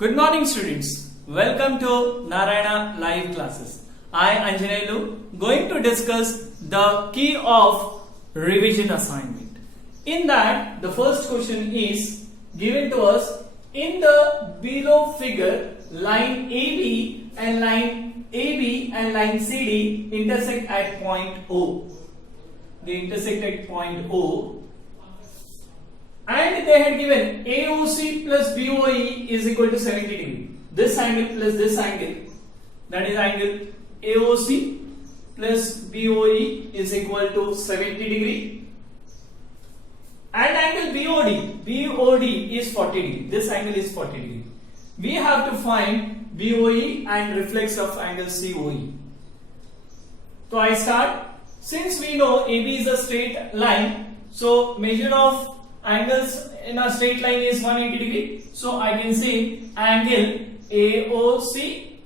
Good morning students. Welcome to Narayana live classes. I Anjanelu going to discuss the key of revision assignment. In that the first question is given to us in the below figure line AB and line CD intersect at point O. They intersect at point O. And they had given AOC plus BOE is equal to 70 degree. This angle plus this angle, that is angle AOC plus BOE is equal to 70 degree. And angle BOD is 40 degree. This angle is 40 degree. We have to find BOE and reflex of angle COE. So I start. Since we know AB is a straight line, so measure of angles in a straight line is 180 degree. So I can say angle AOC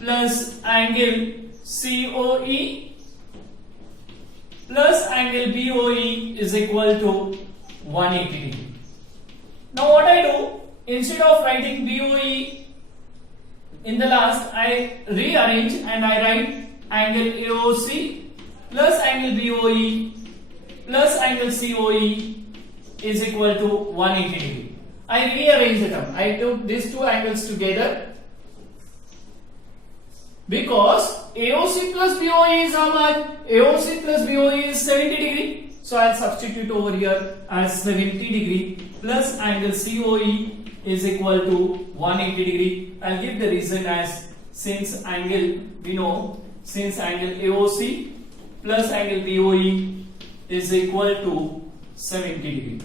plus angle COE plus angle BOE is equal to 180 degree. Now what I do, instead of writing BOE in the last, I rearrange and I write angle AOC plus angle BOE plus angle COE is equal to 180 degree. I rearrange the term. I took these two angles together because AOC plus BOE is how much? AOC plus BOE is 70 degree. So I'll substitute over here as 70 degree plus angle COE is equal to 180 degree. I'll give the reason as since angle we know since angle AOC plus angle BOE is equal to 70 degree.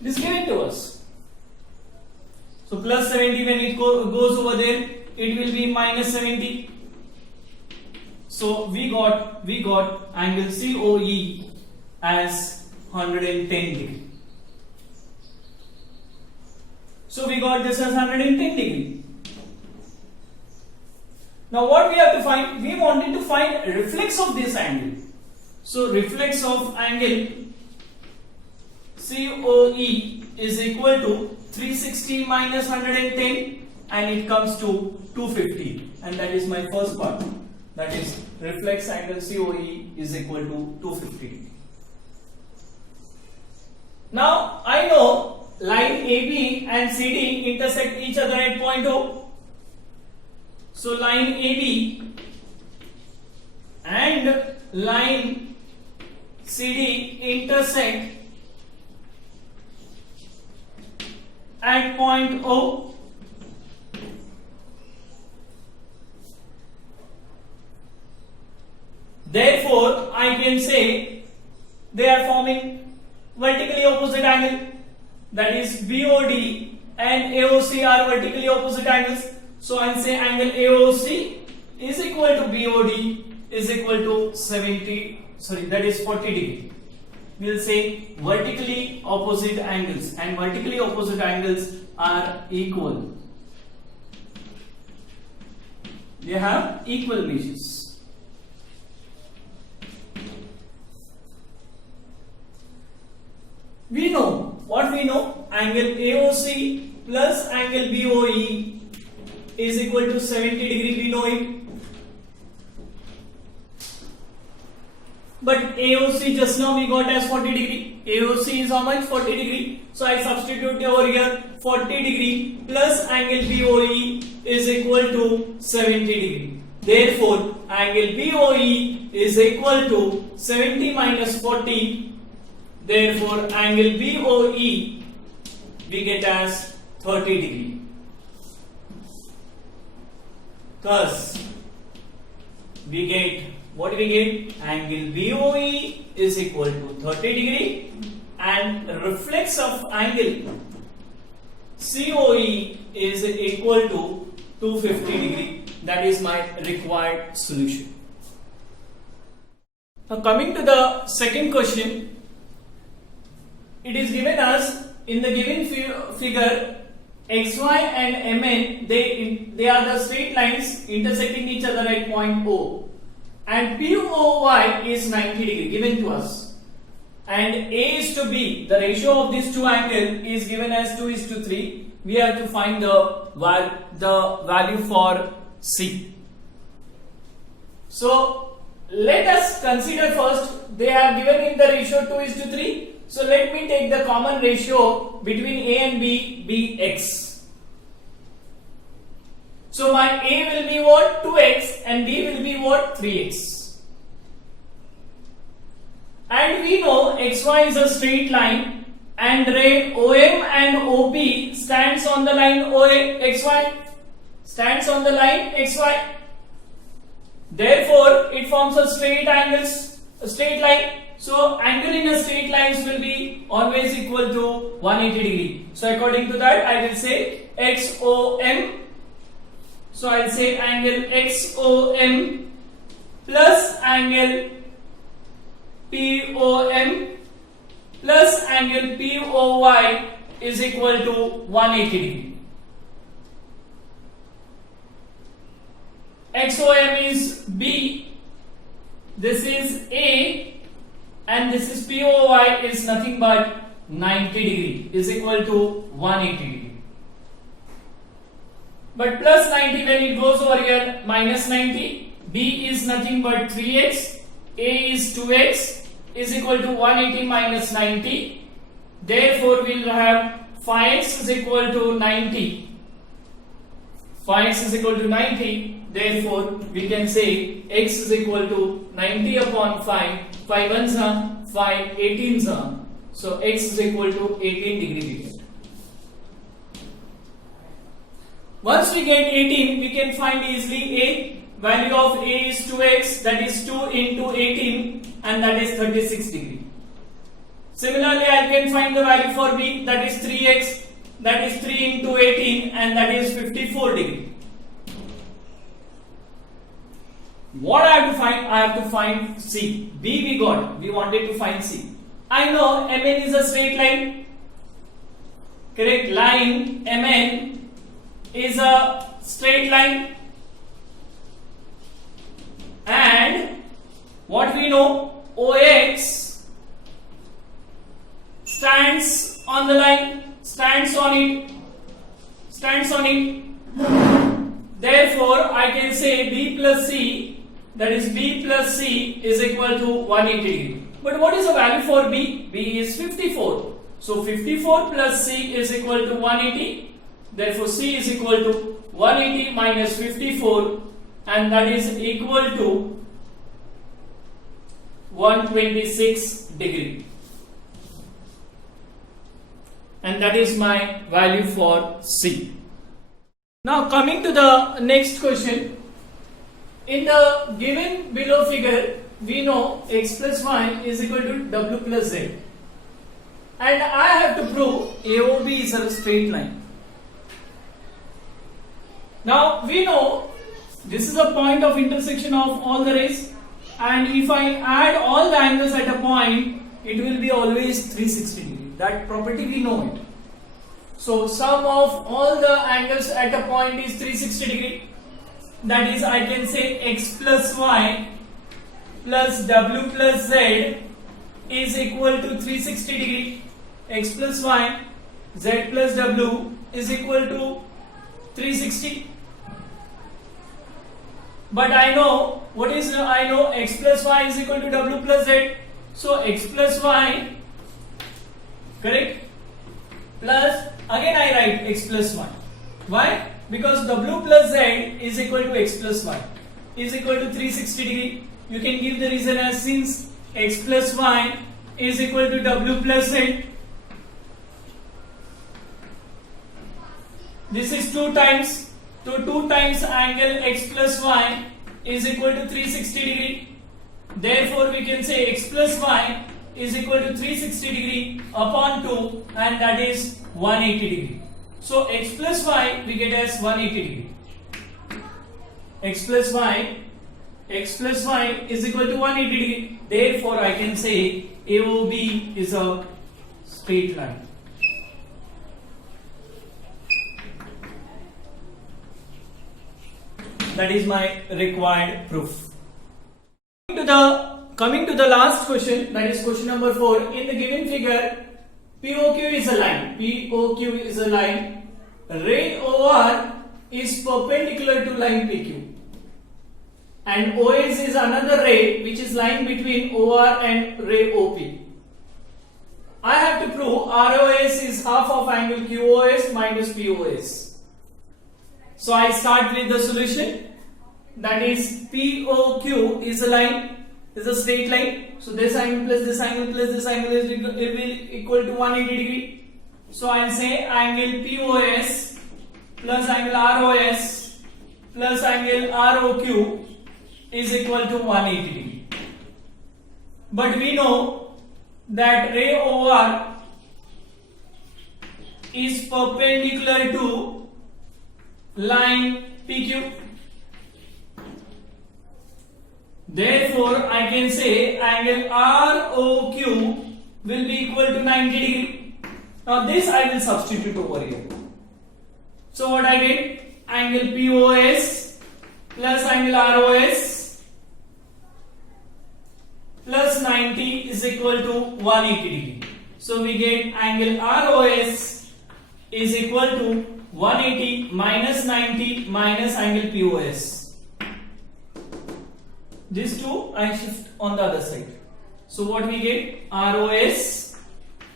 It is given to us. So plus 70 when it goes over there, it will be minus 70. So we got angle COE as 110 degree. So we got this as 110 degree. Now what we have to find? We wanted to find reflex of this angle. So reflex of angle COE is equal to 360 minus 110 and it comes to 250, and that is my first part. That is reflex angle COE is equal to 250. Now I know line AB and CD intersect each other at point O. So line AB and line CD intersect at point O. Therefore, I can say they are forming vertically opposite angle. That is BOD and AOC are vertically opposite angles. So I say angle AOC is equal to BOD is equal to 40 degree. We will say vertically opposite angles, and vertically opposite angles are equal. They have equal measures. We know what we know, angle AOC plus angle BOE is equal to 70 degree, we know it. But AOC just now we got as 40 degree. AOC is how much? 40 degree. So I substitute over here 40 degree plus angle BOE is equal to 70 degree. Therefore, angle BOE is equal to 70 minus 40. Therefore, angle BOE we get as 30 degree. Thus, we get what do we get? Angle BOE is equal to 30 degree and reflex of angle COE is equal to 250 degree. That is my required solution. Now coming to the second question, it is given us in the given figure XY and MN, they are the straight lines intersecting each other at point O. And POY is 90 degree given to us. and A is to B, the ratio of these two angles is given as 2:3. we have to find the value for C. So let us consider first, they have given in the ratio 2:3. So let me take the common ratio between A and B, be X. So my A will be what? 2x and B will be what? 3x. And we know XY is a straight line and ray OM and OP stands on the line XY. Stands on the line XY. Therefore, it forms a straight line. So angle in a straight lines will be always equal to 180 degree. So according to that, I will say XOM. So I'll say angle XOM plus angle POM plus angle POY is equal to 180 degree. XOM is B, this is A, and this is POY is nothing but 90 degree is equal to 180 degree. But plus 90 when it goes over here, minus 90, B is nothing but 3x, A is 2x is equal to 180 minus 90. Therefore, we will have 5x is equal to 90. 5x is equal to 90. Therefore, we can say x is equal to 90 upon 5. 5 ones are 5, 18s are. So x is equal to 18 degree. Once we get 18, we can find easily A. Value of A is 2x, that is 2 into 18, and that is 36 degree. Similarly, I can find the value for B, that is 3x, that is 3 into 18, and that is 54 degree. What I have to find? I have to find C. B we got. We wanted to find C. I know MN is a straight line. Correct? Line MN is a straight line. And what we know? OX stands on the line. Stands on it. Therefore, I can say B plus C. That is B plus C is equal to 180 degree. But what is the value for B? B is 54. So 54 plus C is equal to 180. Therefore C is equal to 180 minus 54, and that is equal to 126 degree. And that is my value for C. Now coming to the next question. In the given below figure, we know x plus y is equal to w plus z. And I have to prove AOB is a straight line. Now we know this is a point of intersection of all the rays, and if I add all the angles at a point, it will be always 360 degree. That property we know it. So sum of all the angles at a point is 360 degree. That is, I can say x plus y plus w plus z is equal to 360 degree. X plus y, z plus w is equal to 360. But I know what is, I know x plus y is equal to w plus z. So x plus y, correct, plus again I write x plus y. Why? Because w plus z is equal to x plus y is equal to 360 degree. You can give the reason as, since x plus y is equal to w plus z, this is 2 times. So 2 times angle x plus y is equal to 360 degree. Therefore we can say x plus y is equal to 360 degree upon 2, and that is 180 degree. So x plus y we get as 180 degree. X plus y is equal to 180 degree. Therefore I can say AOB is a straight line. That is my required proof. Coming to the last question, that is question number 4. In the given figure, POQ is a line. POQ is a line ray OR is perpendicular to line PQ, and OS is another ray which is lying between OR and ray OP. I have to prove ROS is half of angle QOS minus POS. So I start with the solution, that is POQ is a line, is a straight line. So this angle plus this angle plus this angle is equal to 180 degree. So I say angle POS plus angle ROS plus angle ROQ is equal to 180 degree. But we know that ray OR is perpendicular to line PQ. Therefore, I can say angle ROQ will be equal to 90 degree. Now this I will substitute over here. So what I get? Angle POS plus angle ROS plus 90 is equal to 180 degree. So we get angle ROS is equal to 180 minus 90 minus angle POS. These two I shift on the other side. So what we get? ROS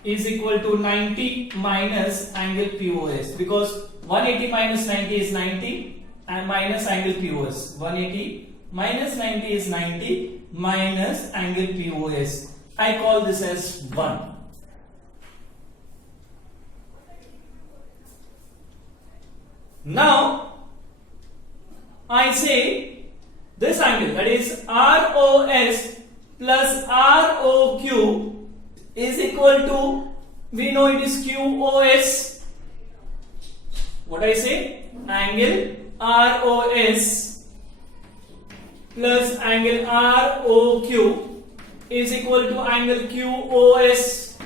is equal to 90 minus angle POS, because 180 minus 90 is 90 and minus angle POS. 180 minus 90 is 90 minus angle POS. I call this as 1. Now I say this angle, that is ROS plus ROQ is equal to, we know it is QOS. What I say? Angle ROS plus angle ROQ is equal to angle QOS.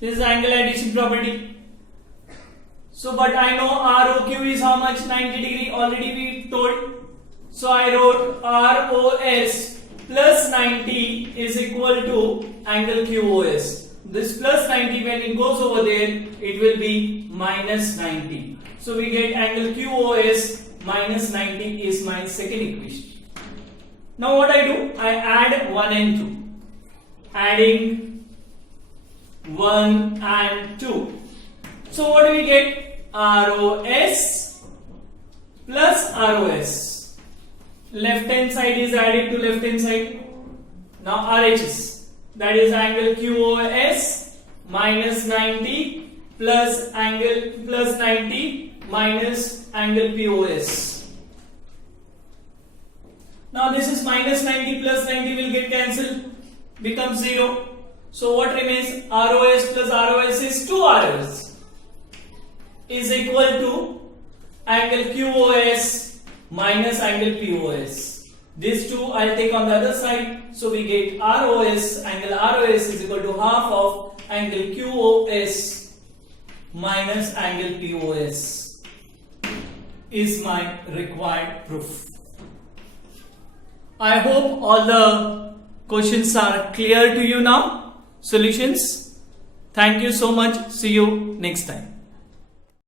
This is angle addition property. So, but I know ROQ is how much? 90 degree, already we told. So I wrote ROS plus 90 is equal to angle QOS. This plus 90, when it goes over there, it will be minus 90. So we get angle QOS minus 90 is my second equation. Now what I do? I add 1 and 2. Adding 1 and 2. So what do we get? ROS plus ROS. Left hand side is added to left hand side. Now RHS, that is angle QOS minus 90 plus angle plus 90 minus angle POS. Now this is minus 90 plus 90 will get cancelled, becomes 0. So what remains? ROS plus ROS is 2 ROS is equal to angle QOS minus angle POS. These two I'll take on the other side. So we get ROS, angle ROS is equal to half of angle QOS minus angle POS is my required proof. I hope all the questions are clear to you now. Solutions. Thank you so much. See you next time.